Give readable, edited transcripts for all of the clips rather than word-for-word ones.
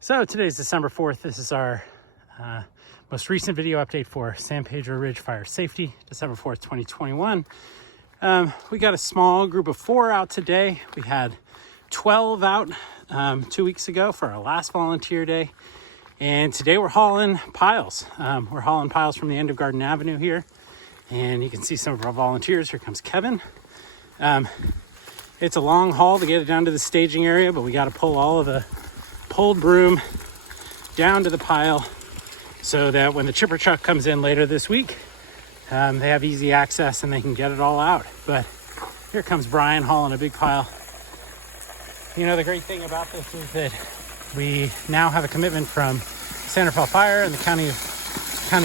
So today's December 4th. This is our most recent video update for San Pedro Ridge fire safety, December 4th, 2021. We got a small group of 4 out today. We had 12 out 2 weeks ago for our last volunteer day. And today we're hauling piles. We're hauling piles from the end of Garden Avenue here. And you can see some of our volunteers. Here comes Kevin. It's a long haul to get it down to the staging area, but we got to pull all of the pulled broom down to the pile so that when the chipper truck comes in later this week, they have easy access and they can get it all out. But here comes Brian hauling a big pile. You know, the great thing about this is that we now have a commitment from San Rafael Fire and the county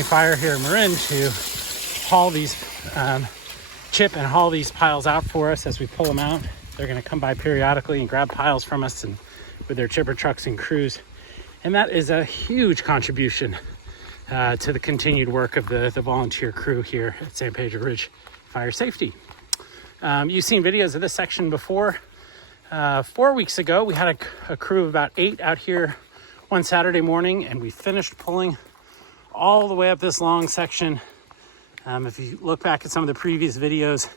fire here in Marin to haul these, chip and haul these piles out for us as we pull them out. They're going to come by periodically and grab piles from us and with their chipper trucks and crews. And that is a huge contribution to the continued work of the volunteer crew here at San Pedro Ridge Fire Safety. You've seen videos of this section before. 4 weeks ago, we had a crew of about 8 out here one Saturday morning, and we finished pulling all the way up this long section. If you look back at some of the previous videos,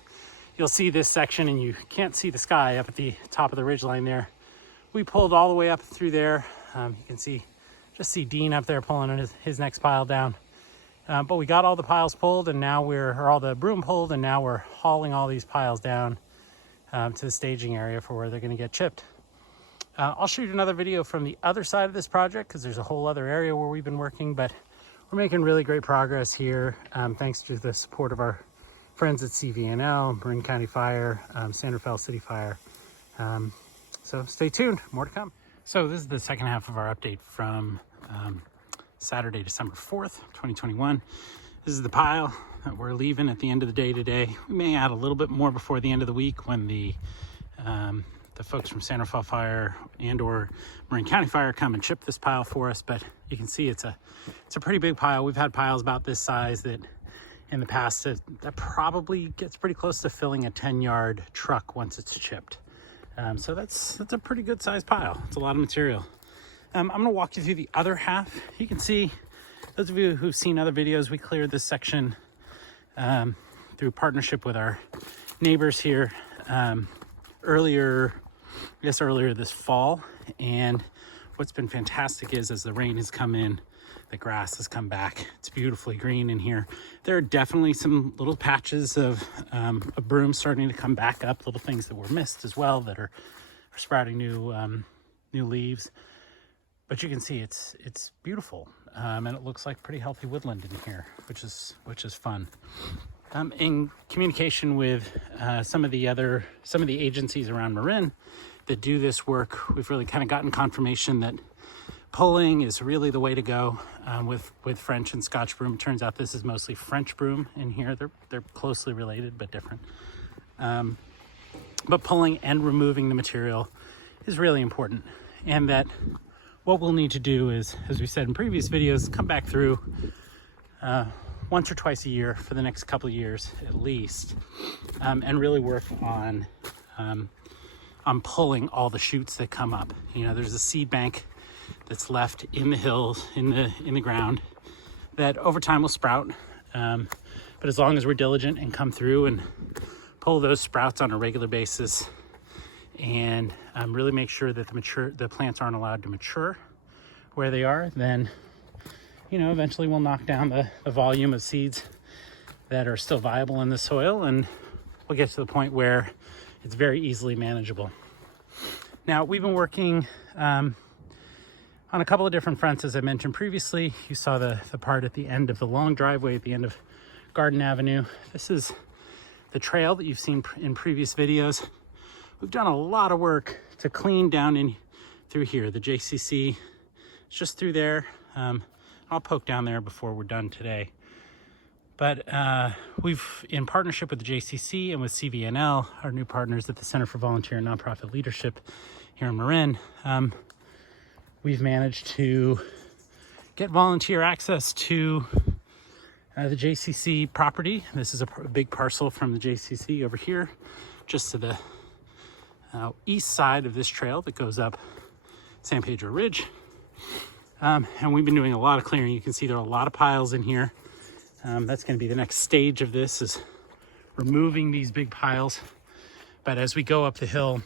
you'll see this section, and you can't see the sky up at the top of the ridgeline there. We pulled all the way up through there. You can see Dean up there pulling his next pile down. But we got all the piles pulled, and now all the broom pulled, and now we're hauling all these piles down to the staging area for where they're going to get chipped. I'll shoot another video from the other side of this project because there's a whole other area where we've been working, but we're making really great progress here thanks to the support of our friends at CVNL, Marin County Fire, San Rafael City Fire. So stay tuned, more to come. So this is the second half of our update from Saturday, December 4th, 2021. This is the pile that we're leaving at the end of the day today. We may add a little bit more before the end of the week when the folks from San Rafael Fire and or Marin County Fire come and chip this pile for us. But you can see it's a pretty big pile. We've had piles about this size that in the past that probably gets pretty close to filling a 10-yard truck once it's chipped. So that's a pretty good sized pile. It's a lot of material. I'm going to walk you through the other half. You can see, those of you who've seen other videos, we cleared this section through partnership with our neighbors here earlier this fall. And what's been fantastic is as the rain has come in, the grass has come back. It's beautifully green in here. There are definitely some little patches of broom starting to come back up, little things that were missed as well that are sprouting new leaves. But you can see it's beautiful, and it looks like pretty healthy woodland in here, which is fun. In communication with some of the agencies around Marin that do this work, we've really kind of gotten confirmation that pulling is really the way to go with French and Scotch broom. It turns out this is mostly French broom in here. They're closely related but different. But pulling and removing the material is really important. And that what we'll need to do is, as we said in previous videos, come back through once or twice a year for the next couple of years at least, and really work on pulling all the shoots that come up. You know, there's a seed bank that's left in the hills, in the ground, that over time will sprout. But as long as we're diligent and come through and pull those sprouts on a regular basis and really make sure that the plants aren't allowed to mature where they are, then, you know, eventually we'll knock down the volume of seeds that are still viable in the soil, and we'll get to the point where it's very easily manageable. Now, we've been working on a couple of different fronts, as I mentioned previously. You saw the part at the end of the long driveway at the end of Garden Avenue. This is the trail that you've seen in previous videos. We've done a lot of work to clean down in through here. The JCC is just through there. I'll poke down there before we're done today. But we've, in partnership with the JCC and with CVNL, our new partners at the Center for Volunteer and Nonprofit Leadership here in Marin, we've managed to get volunteer access to the JCC property. This is a big parcel from the JCC over here, just to the east side of this trail that goes up San Pedro Ridge. And we've been doing a lot of clearing. You can see there are a lot of piles in here. That's going to be the next stage of this, is removing these big piles. But as we go up the hill,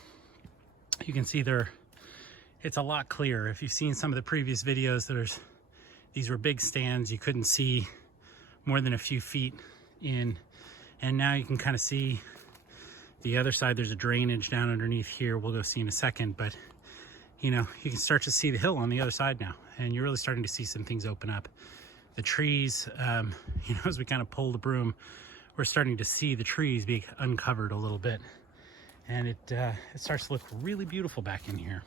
you can see it's a lot clearer. If you've seen some of the previous videos, these were big stands. You couldn't see more than a few feet in. And now you can kind of see the other side. There's a drainage down underneath here. We'll go see in a second, but you know, you can start to see the hill on the other side now, and you're really starting to see some things open up. The trees, you know, as we kind of pull the broom, we're starting to see the trees be uncovered a little bit, and it starts to look really beautiful back in here.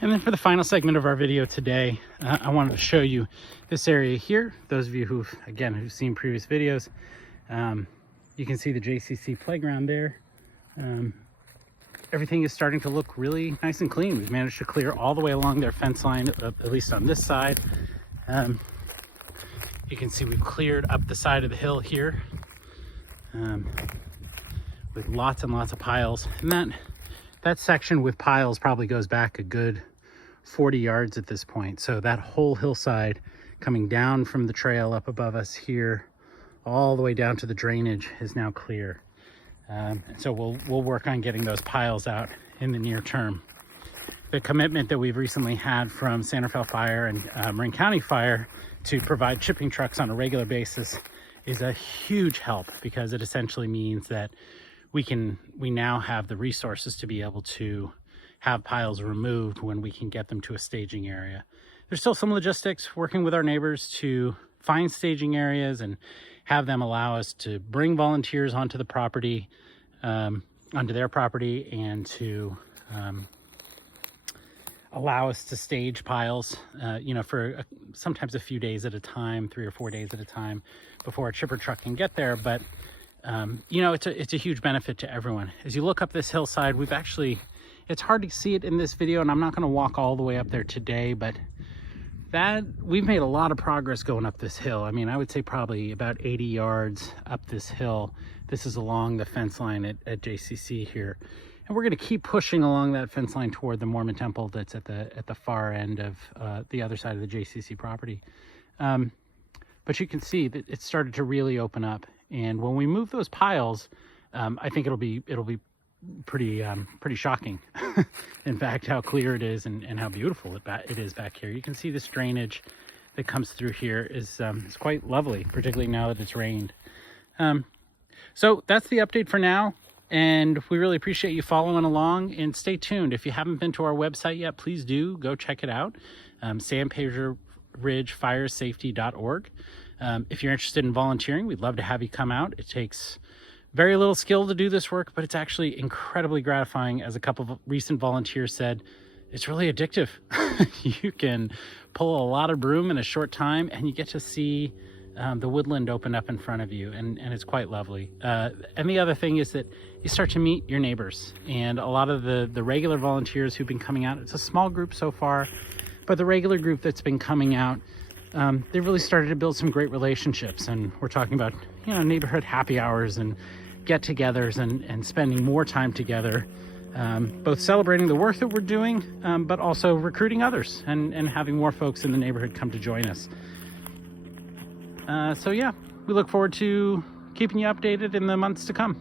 And then for the final segment of our video today, I wanted to show you this area here. Those of you who've seen previous videos, you can see the JCC playground there. Everything is starting to look really nice and clean. We've managed to clear all the way along their fence line, at least on this side. You can see we've cleared up the side of the hill here with lots and lots of piles. And that section with piles probably goes back a good 40 yards at this point. So that whole hillside coming down from the trail up above us here, all the way down to the drainage, is now clear. So we'll work on getting those piles out in the near term. The commitment that we've recently had from San Rafael Fire and Marin County Fire to provide chipping trucks on a regular basis is a huge help, because it essentially means that we now have the resources to be able to have piles removed when we can get them to a staging area. There's still some logistics, working with our neighbors to find staging areas and have them allow us to bring volunteers onto the property, onto their property, and to allow us to stage piles, you know, for sometimes a few days at a time, 3 or 4 days at a time, before a chipper truck can get there. But you know, it's a huge benefit to everyone. As you look up this hillside, it's hard to see it in this video, and I'm not going to walk all the way up there today, but we've made a lot of progress going up this hill. I mean, I would say probably about 80 yards up this hill. This is along the fence line at JCC here. And we're going to keep pushing along that fence line toward the Mormon temple that's at the far end of the other side of the JCC property. But you can see that it started to really open up. And when we move those piles, I think it'll be pretty shocking. In fact, how clear it is and how beautiful it is back here. You can see this drainage that comes through here is quite lovely, particularly now that it's rained. So that's the update for now, and we really appreciate you following along, and stay tuned. If you haven't been to our website yet, please do go check it out. San Pedro Ridge firesafety.org. If you're interested in volunteering, we'd love to have you come out. It takes very little skill to do this work, but it's actually incredibly gratifying. As a couple of recent volunteers said, it's really addictive. You can pull a lot of broom in a short time, and you get to see the woodland open up in front of you, and it's quite lovely. And the other thing is that you start to meet your neighbors, and a lot of the regular volunteers who've been coming out, it's a small group so far, but the regular group that's been coming out, they've really started to build some great relationships. And we're talking about, you know, neighborhood happy hours and get-togethers and spending more time together, both celebrating the work that we're doing, but also recruiting others and having more folks in the neighborhood come to join us. So yeah, we look forward to keeping you updated in the months to come.